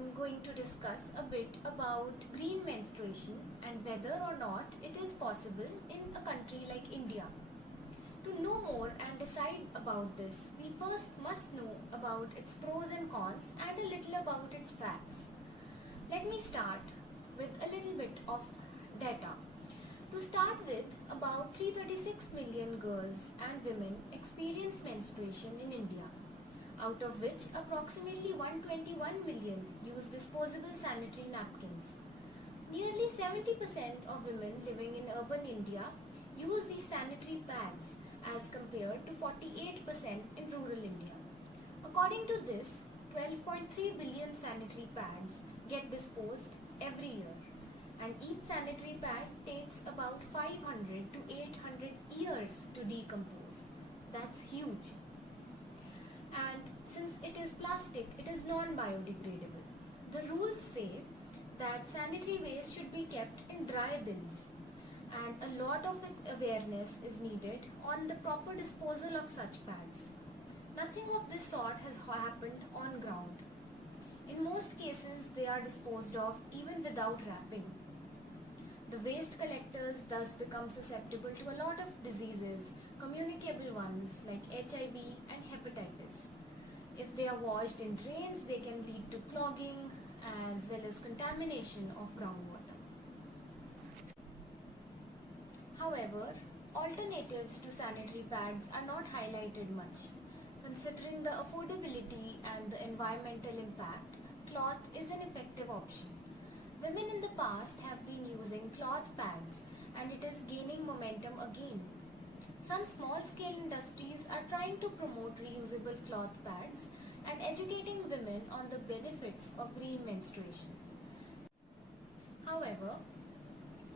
am going to discuss a bit about green menstruation and whether or not it is possible in a country like India. To know more and decide about this, we first must know about its pros and cons and a little about its facts. Let me start with a little bit of data. To start with, about 336 million girls and women experience menstruation in India, out of which approximately 121 million use disposable sanitary napkins. Nearly 70% of women living in urban India use these sanitary pads as compared to 48% in rural India. According to this, 12.3 billion sanitary pads get disposed every year, and each sanitary pad takes about 500 to 800 years to decompose. That's huge. And since it is plastic, it is non-biodegradable. The rules say that sanitary waste should be kept in dry bins, and a lot of awareness is needed on the proper disposal of such pads. Nothing of this sort has happened on ground. In most cases, they are disposed of even without wrapping. The waste collectors thus become susceptible to a lot of diseases, communicable ones like HIV and hepatitis. If they are washed in drains, they can lead to clogging as well as contamination of groundwater. However, alternatives to sanitary pads are not highlighted much. Considering the affordability and the environmental impact, cloth is an effective option. Women in the past have been using cloth pads, and it is gaining momentum again. Some small-scale industries are trying to promote reusable cloth pads and educating women on the benefits of green menstruation. However,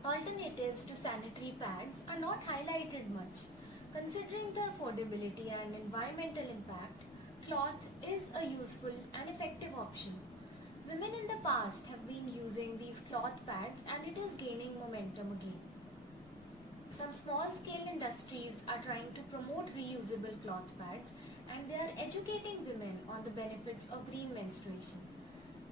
alternatives to sanitary pads are not highlighted much. Considering the affordability and environmental impact, cloth is a useful and effective option. Women in the past have been using these cloth pads, and it is gaining momentum again. Some small-scale industries are trying to promote reusable cloth pads, and they are educating women on the benefits of green menstruation.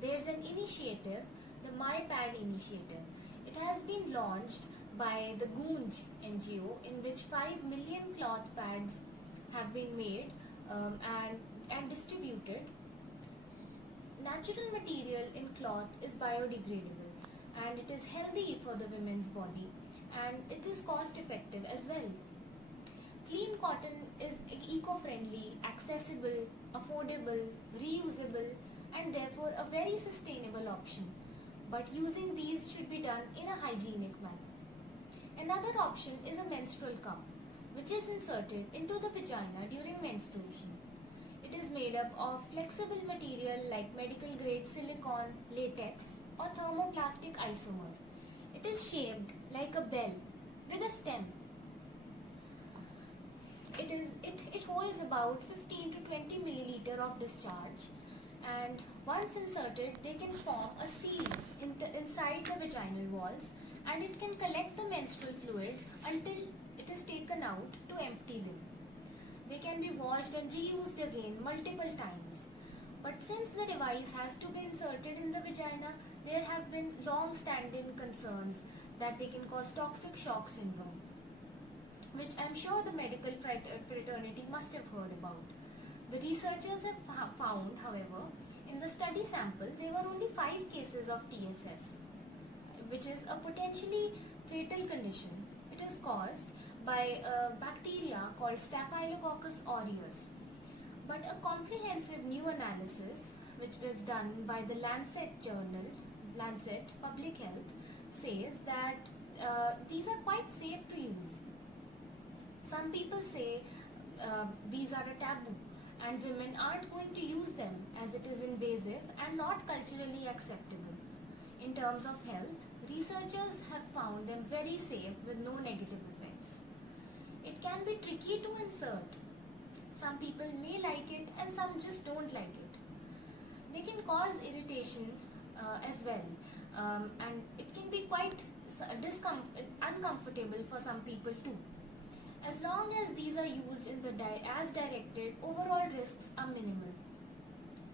There's an initiative, the My Pad initiative. It has been launched by the Goonj NGO, in which 5 million cloth pads have been made and distributed. Natural material in cloth is biodegradable, and it is healthy for the women's body, and it is cost effective as well. Clean cotton is eco-friendly, accessible, affordable, reusable, and therefore a very sustainable option. But using these should be done in a hygienic manner. Another option is a menstrual cup, which is inserted into the vagina during menstruation. It is made up of flexible material like medical grade silicone, latex, or thermoplastic isomer. It is shaped like a bell with a stem. It holds about 15 to 20 milliliter of discharge, and once inserted, they can form a seal inside the vaginal walls, and it can collect the menstrual fluid until it is taken out to empty them. They can be washed and reused again multiple times. But since the device has to be inserted in the vagina, there have been long-standing concerns that they can cause toxic shock syndrome, which I'm sure the medical fraternity must have heard about. The researchers have found, however, in the study sample, there were only 5 cases of TSS, which is a potentially fatal condition. It is caused by a bacteria called Staphylococcus aureus. But a comprehensive new analysis, which was done by the Lancet journal, Lancet Public Health, says that these are quite safe to use. Some people say these are a taboo, and women aren't going to use them as it is invasive and not culturally acceptable. In terms of health, researchers have found them very safe with no negative effects. It can be tricky to insert. Some people may like it and some just don't like it. They can cause irritation as well, and it can be quite uncomfortable for some people too. As long as these are used in as directed, overall risks are minimal.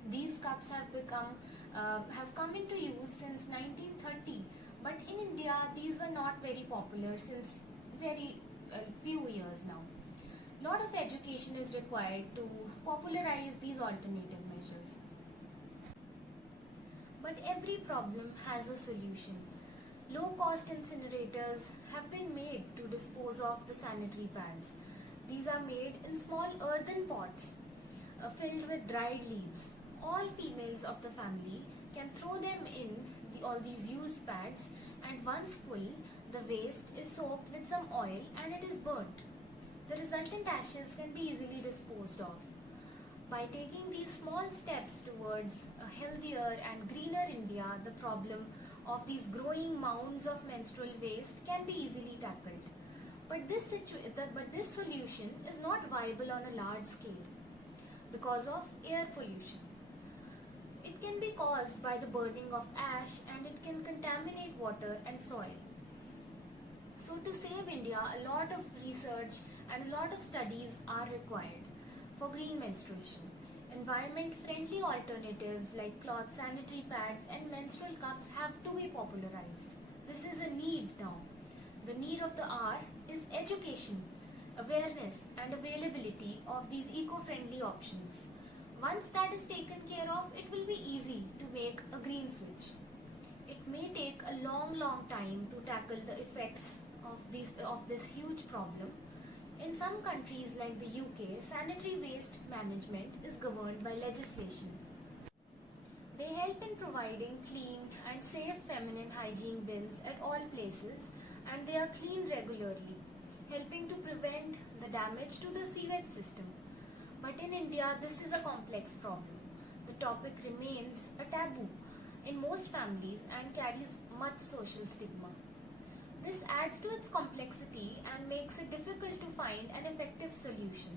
These cups have become have come into use since 1930, but in India these were not very popular since very few years now. Lot of education is required to popularize these alternative measures. But every problem has a solution. Low-cost incinerators have been made to dispose of the sanitary pads. These are made in small earthen pots filled with dried leaves. All females of the family can throw them in all these used pads, and once full, the waste is soaked with some oil and it is burnt. The resultant ashes can be easily disposed of. By taking these small steps towards a healthier and greener India, the problem of these growing mounds of menstrual waste can be easily tackled. But this solution is not viable on a large scale because of air pollution. It can be caused by the burning of ash, and it can contaminate water and soil. So to save India, a lot of research and a lot of studies are required for green menstruation. Environment-friendly alternatives like cloth sanitary pads and menstrual cups have to be popularized. This is a need now. The need of the hour is education, awareness and availability of these eco-friendly options. Once that is taken care of, it will be easy to make a green switch. It may take a long time to tackle the effects of this huge problem. In some countries like the UK, sanitary waste management is governed by legislation. They help in providing clean and safe feminine hygiene bins at all places, and they are cleaned regularly, helping to prevent the damage to the sewage system. But in India, this is a complex problem. The topic remains a taboo in most families and carries much social stigma. This adds to its complexity and makes it difficult to find an effective solution.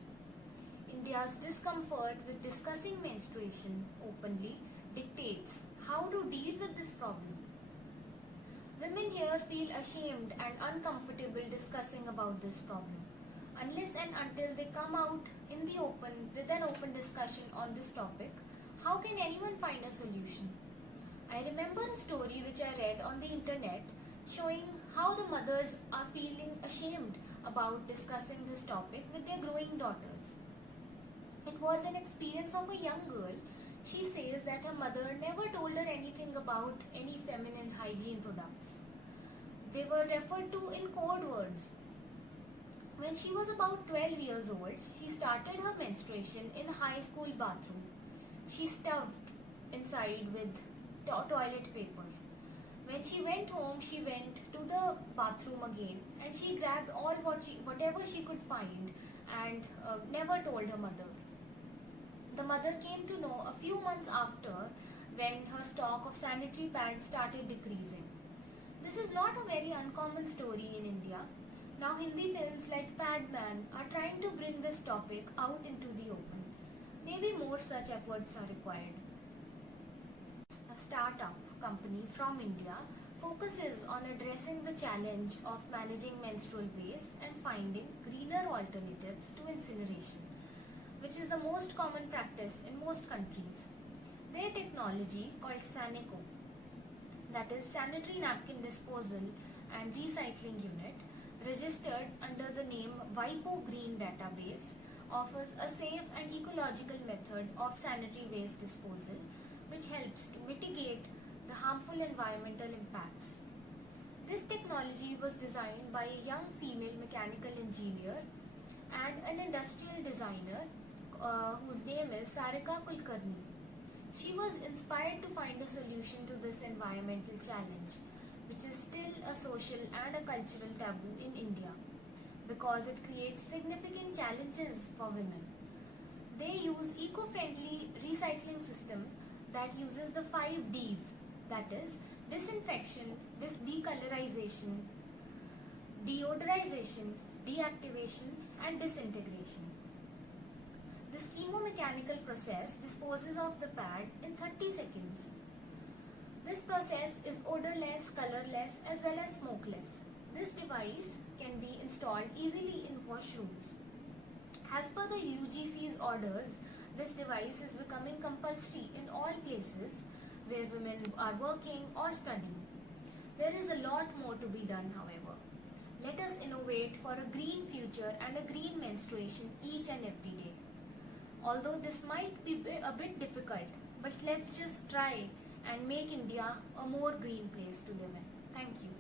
India's discomfort with discussing menstruation openly dictates how to deal with this problem. Women here feel ashamed and uncomfortable discussing about this problem. Unless and until they come out in the open with an open discussion on this topic, how can anyone find a solution? I remember a story which I read on the internet showing how the mothers are feeling ashamed about discussing this topic with their growing daughters. It was an experience of a young girl. She says that her mother never told her anything about any feminine hygiene products. They were referred to in code words. When she was about 12 years old, she started her menstruation in a high school bathroom. She stuffed inside with toilet paper. When she went home, she went to the bathroom again and she grabbed whatever she could find and never told her mother. The mother came to know a few months after, when her stock of sanitary pads started decreasing. This is not a very uncommon story in India. Now Hindi films like Padman are trying to bring this topic out into the open. Maybe more such efforts are required. A startup company from India focuses on addressing the challenge of managing menstrual waste and finding greener alternatives to incineration, which is the most common practice in most countries. Their technology, called Sanico, that is Sanitary Napkin Disposal and Recycling Unit, registered under the name WIPO Green Database, offers a safe and ecological method of sanitary waste disposal, which helps to mitigate the harmful environmental impacts. This technology was designed by a young female mechanical engineer and an industrial designer whose name is Sarika Kulkarni. She was inspired to find a solution to this environmental challenge, which is still a social and a cultural taboo in India because it creates significant challenges for women. They use eco-friendly recycling system that uses the 5 Ds, that is disinfection, decolorization, deodorization, deactivation and disintegration. This chemomechanical process disposes of the pad in 30 seconds. This process is odorless, colorless as well as smokeless. This device can be installed easily in washrooms. As per the UGC's orders, this device is becoming compulsory in all places where women are working or studying. There is a lot more to be done, however. Let us innovate for a green future and a green menstruation each and every day. Although this might be a bit difficult, but let's just try and make India a more green place to live in. Thank you.